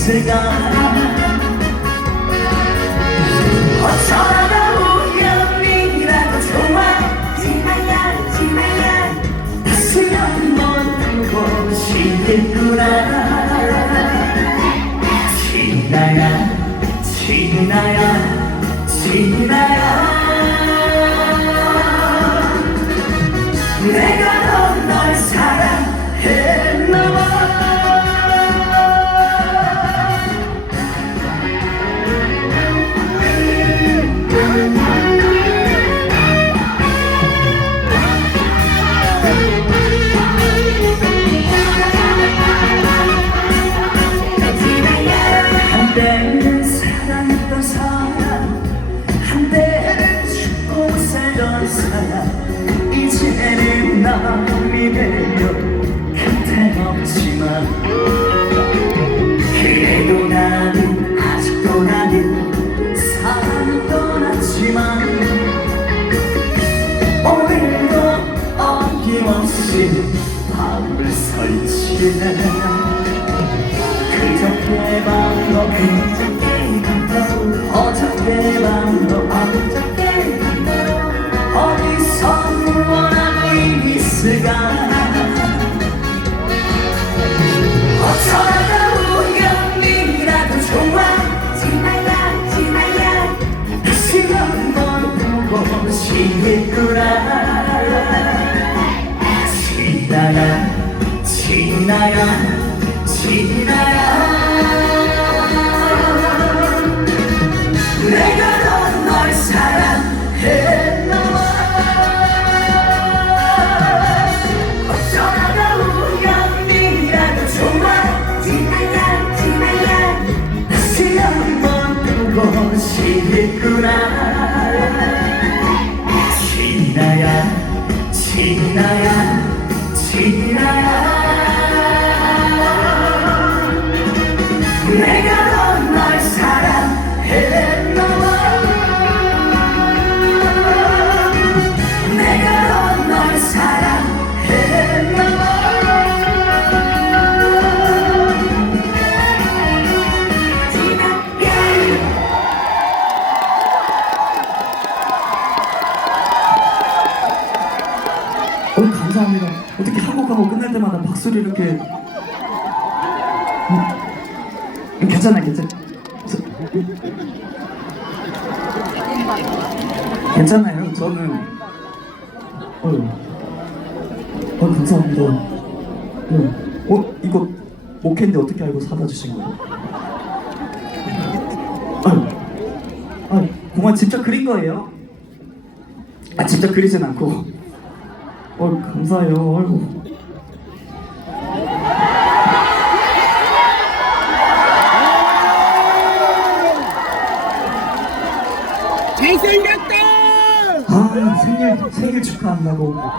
있을까? 어쩌다 우연이라도 좋아 지나야 지나야 다시 한번 보고 싶겠구나. 지나야 지나야 지나야 괜찮아요. 저는. 어, 어 감사합니다. 어, 어 이거 목캔데 어떻게 알고 사다 주신 거예요? 아, 아, 공원 직접 그린 거예요? 아, 직접 그리진 않고. 어 감사해요. 아이고. 잘생겼다! 아 생일 생일 축하한다고. 어,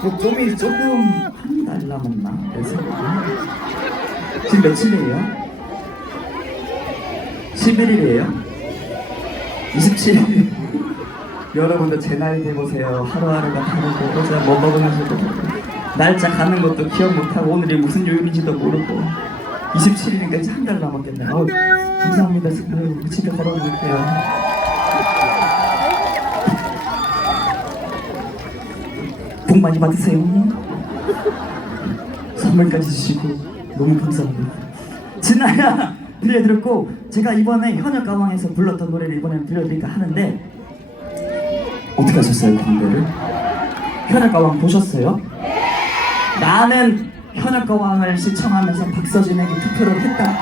그 좀이 조금 한달 남았나? 지금 며칠이에요? 11일이에요? 27일. 여러분들 제 나이 돼보세요. 하루하루가 다르고 어제 뭐 먹으면서도 날짜 가는 것도 기억 못하고 오늘이 무슨 요일인지도 모르고 27일이니까 이제 한 달 남았겠네요. 어, 감사합니다. 아유, 집에 걸어놓을게요. 복 많이 받으세요. 선물까지 주시고 너무 감사합니다. 진아야 들려드렸고 제가 이번에 현역 가왕에서 불렀던 노래를 이번에 들려드릴까 하는데 어떻게 하셨어요 광대를? 현역 가왕 보셨어요? 나는 현역 가왕을 시청하면서 박서진에게 투표를 했다.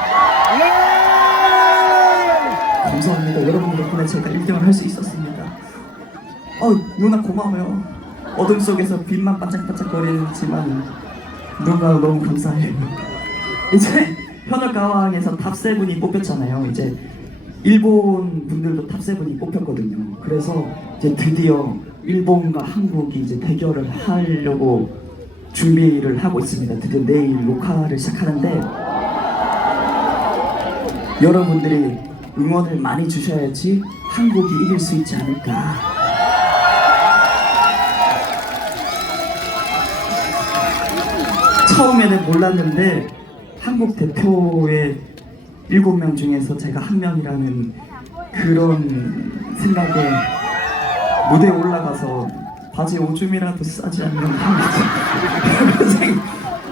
감사합니다. 여러분들 덕분에 제가 1등을 할 수 있었습니다. 어 누나 고마워요. 어둠 속에서 빛만 반짝반짝 거리지만 누나 너무 감사해요. 이제 현역 가왕에서 탑 세븐이 뽑혔잖아요. 이제 일본 분들도 탑 세븐이 뽑혔거든요. 그래서 이제 드디어 일본과 한국이 이제 대결을 하려고 준비를 하고 있습니다. 드디어 내일 녹화를 시작하는데 여러분들이 응원을 많이 주셔야지 한국이 이길 수 있지 않을까. 처음에는 몰랐는데 한국 대표의 일곱 명 중에서 제가 한 명이라는 그런 생각에 무대에 올라가서 바지 오줌이라도 싸지 않는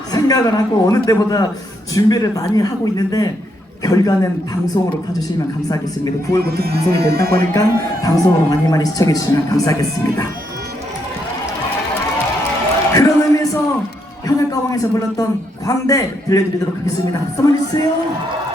생각을 하고 어느 때보다 준비를 많이 하고 있는데 결과는 방송으로 봐주시면 감사하겠습니다. 9월부터 방송이 된다고 하니까 방송으로 많이 많이 시청해 주시면 감사하겠습니다. 그런 의미에서 현악가왕에서 불렀던 광대 들려드리도록 하겠습니다. 박수 한번 해주세요.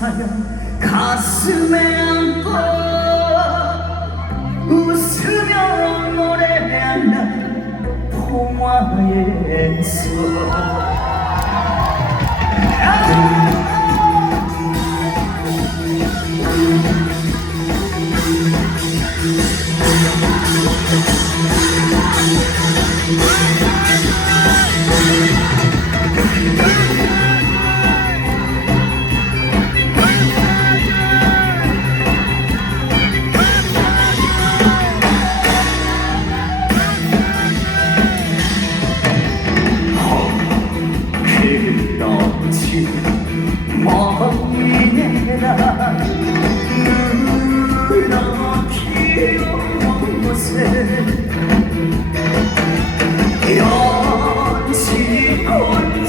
사연 가슴에 안고 웃으며 노래하는 통화에서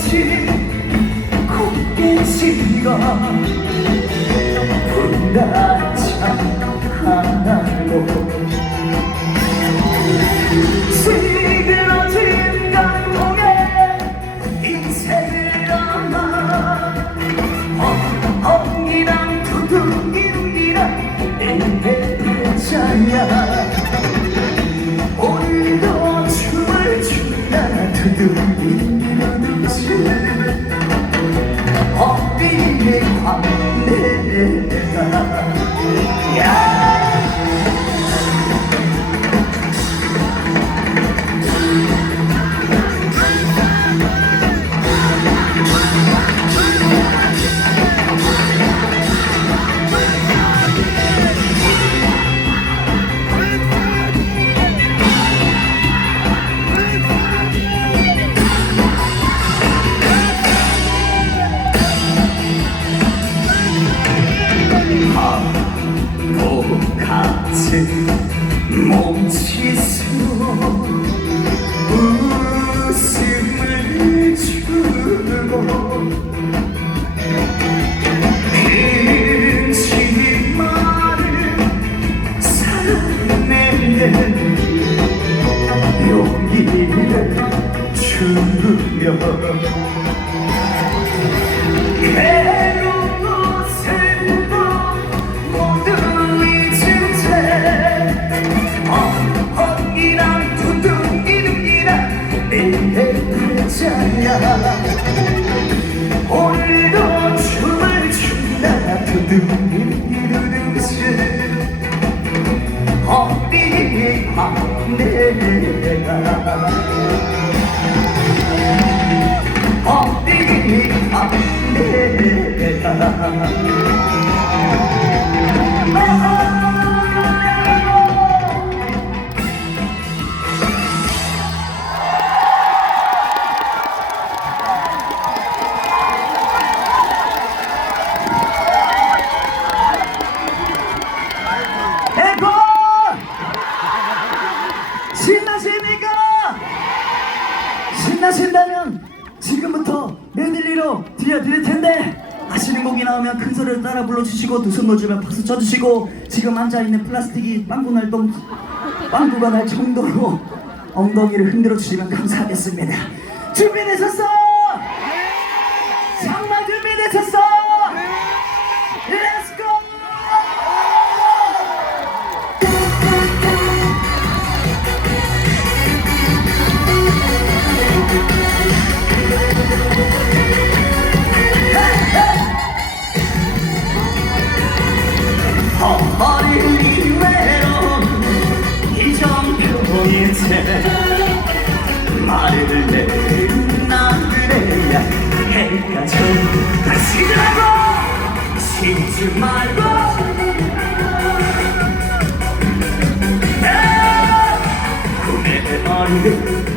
온지 꽃게지가 분다 참 하나로 시그러진 감동에 인생을 아마. 엉이랑 두둥이둥이랑 애매자야. 오늘도 춤을 춘다 두둥 몸짓으로 웃음을 주고 용기를 주며 주시고 두손 놓주면 박수 쳐주시고 지금 앉아있는 플라스틱이 빵꾸 날 동, 빵꾸가 날 정도로 엉덩이를 흔들어 주시면 감사하겠습니다 준비되셨어?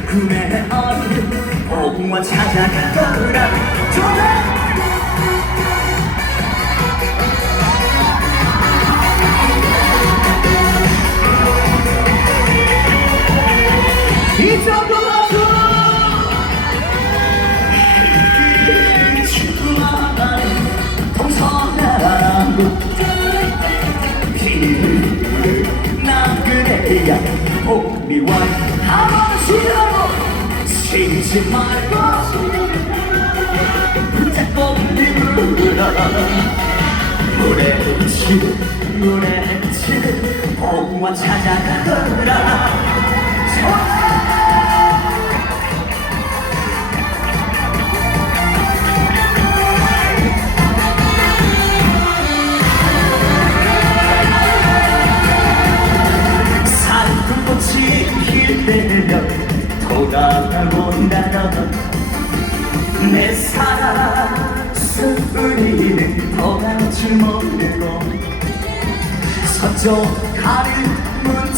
꿈의 어리를 옥마 찾아가더라 나 그래야 오미와 한번 쉬라고. 쉬지 말고. 붙잡고 물어 물에 치고. 물에 치고. 복만 찾아가더라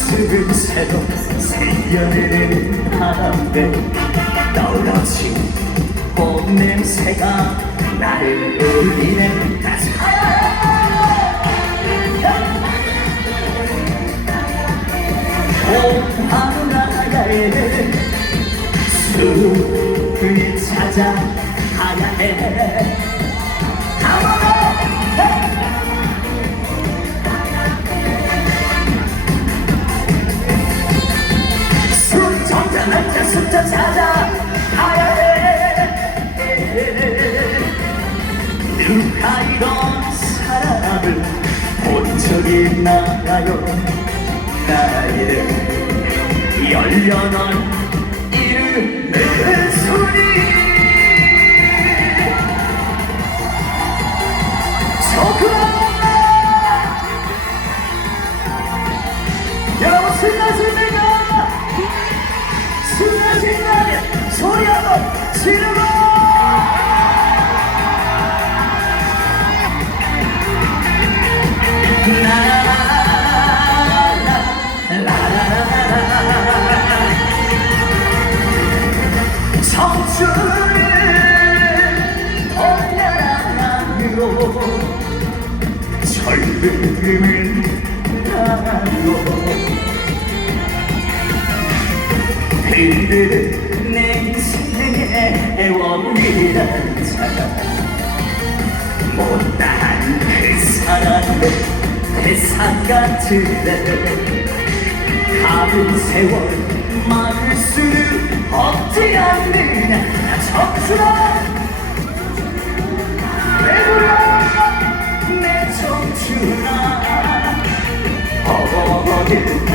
문틈을 새로 새겨내는 바람에 떨어진 봄 냄새가 나를 울리네. 봄하나에 숲을 찾아 가야 해 본 적이 있나요? 나의 열려놓은 이름의 소리 조그마 여러분 신나십니까? 신나신다면 소리 한번 지르고 청춘을 돌려라로 젊음을 나로 그들은 내 인생의 원이란 자가 못난 그 사람의 대상 같으네 가는 세월 얻지 않는 청춘아 되돌아 내 청춘아. 어버버린